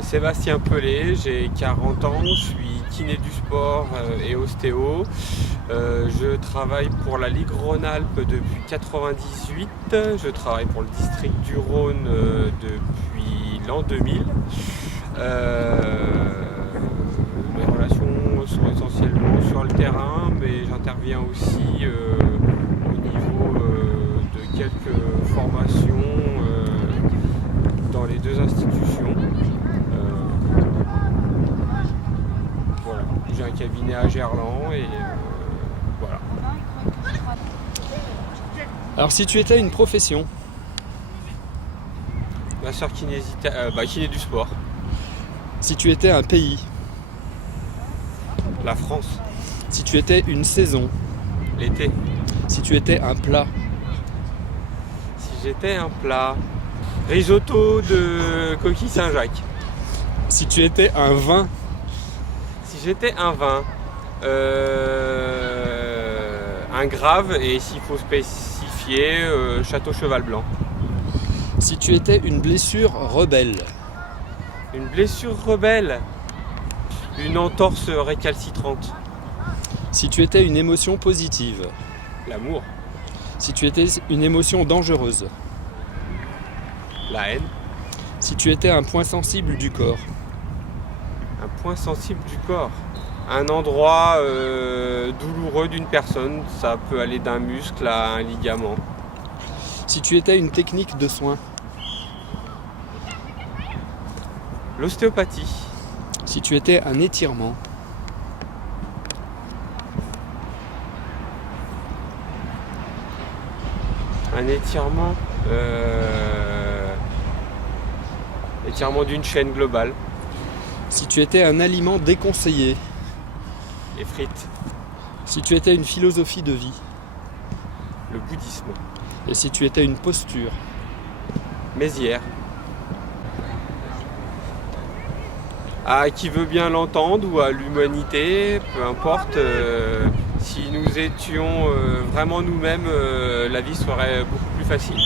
Sébastien Pelé, j'ai 40 ans, je suis kiné du sport et ostéo. Je travaille pour la Ligue Rhône-Alpes depuis 1998. Je travaille pour le district du Rhône depuis l'an 2000. Mes relations sont essentiellement sur le terrain, mais j'interviens aussi au niveau de quelques formations dans les deux institutions. Voilà, j'ai un cabinet à Gerland et voilà. Alors si tu étais une profession, Ma soeur kiné du sport, si tu étais un pays, la France, si tu étais une saison, l'été. si tu étais un plat, Si j'étais un plat, risotto de coquille Saint-Jacques. si tu étais un vin, Si j'étais un vin, un grave et s'il faut spécifier, Château Cheval Blanc. si tu étais une blessure rebelle, Une blessure rebelle, une entorse récalcitrante, si tu étais une émotion positive, l'amour, si tu étais une émotion dangereuse, la haine, si tu étais un point sensible du corps, un point sensible du corps, un endroit douloureux d'une personne, ça peut aller d'un muscle à un ligament. si tu étais une technique de soin, L'ostéopathie, si tu étais un étirement, un étirement, étirement d'une chaîne globale, si tu étais un aliment déconseillé, les frites, si tu étais une philosophie de vie, le bouddhisme, et si tu étais une posture. Mézières. À qui veut bien l'entendre ou à l'humanité, peu importe, si nous étions vraiment nous-mêmes, la vie serait beaucoup plus facile.